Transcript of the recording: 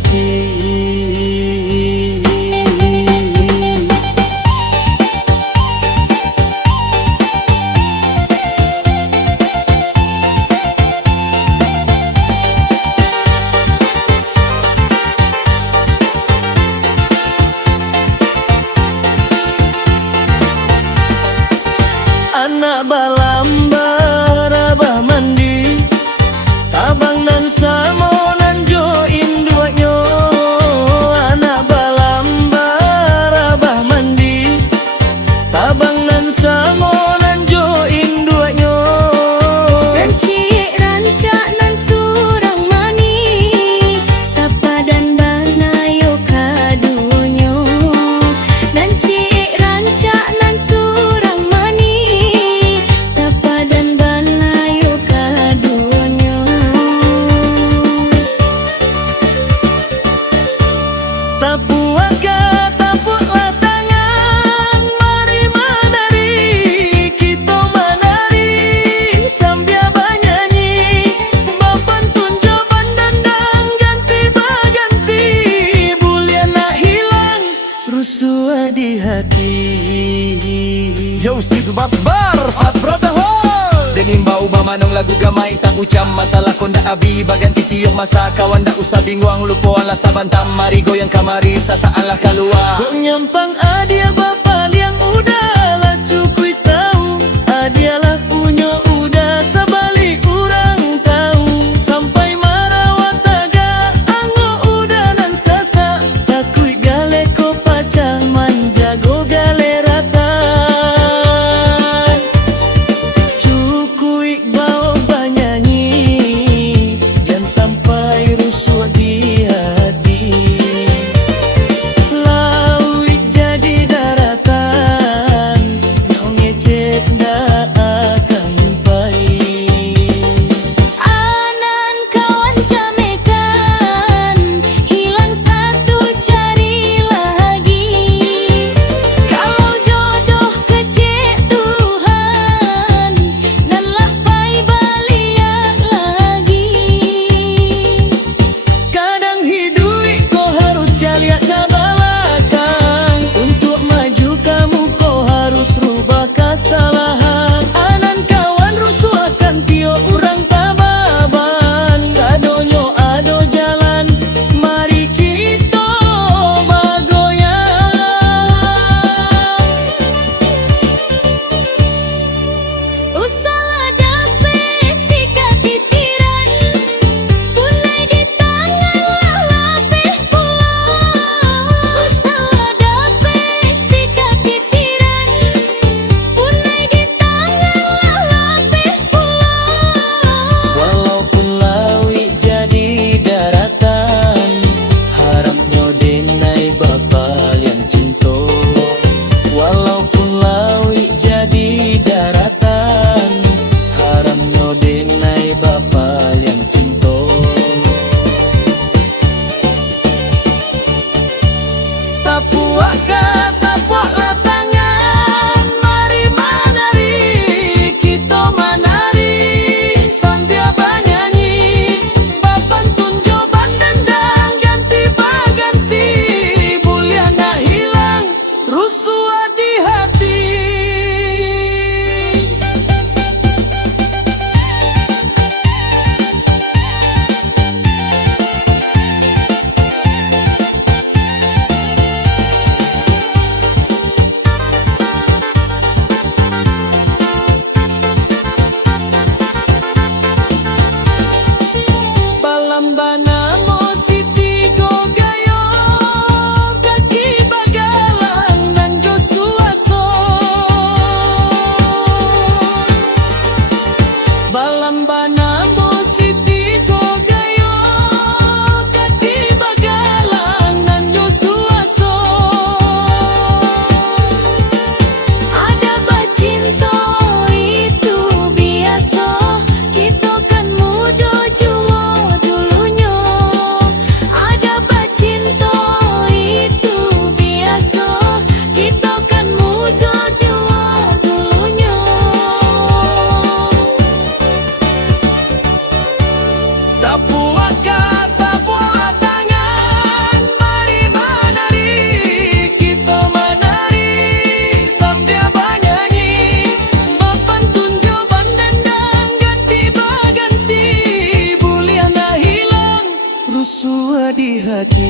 hati. Anak balamba rabah mandi, tabang nan samo nan join duanya. Anak balamba rabah mandi, tabang nan samo nan join duanya. Dan cik rancak nan surang mani, sapa dan banayo kadunya. Dan cik rancak nan surang mani, sapa dan banayo kadunya. Tapuklah tangan, mari menari, kita menari sambil bernyanyi. Bapantun jaban dandang ganti baganti, bulian nak hilang rusuh di hati. Yo si Bakbar Fat Brotherhood Denimba ubah manong lagu gamay tang ucam masalah konda abi baganti tiyok masa kawan dak usah bingung lupo ala sabantam mari goyang kamari sasaalah keluar. Kok nyampang adia bapa yang udah lah cukui tahu, adialah punya udah sabalik kurang tahu. Sampai marawat taga anggo udah nan sasa, takui gale ko paca manjago gale rata. Cukui bau banyanyi, jangan sampai rusuh di hati. Laut jadi daratan, nyong ngecek dak akan baik. Anan kawan camekan, hilang satu cari lagi. Kalau jodoh kecil Tuhan, dan lapai baliak lagi. Kadang hidui kau harus jaliak ke belakang, untuk maju kamu kau harus rubah kesalahan. Anan kawan rusuh akan tio urang tababan, sadonyo ado jalan, mari kita bagoyang. Usaha dapet sikat pikiran, punai di tangan lapih pulau. Usaha dapet sikat pikiran, punai di tangan lapih pulau. Walaupun lawi jadi daratan, harapnya denai bapa yang cinta. Walaupun lawi jadi daratan, harapnya denai bapa yang cinta. Tapuklah tangan, mari menari, kita menari sambil bernyanyi. Bapantun jaban dandang ganti baganti, bulian nak hilang rusuh di hati. Balambana mo siti gogayo, kaki bagalang dan josuaso. Balambana mo siti gogayo, kaki bagalang dan josuaso. Ada bacinto itu biasa, kita kan muda jua dulunya. Ada bacinto itu biasa, kita kan muda jua dulunya. kaki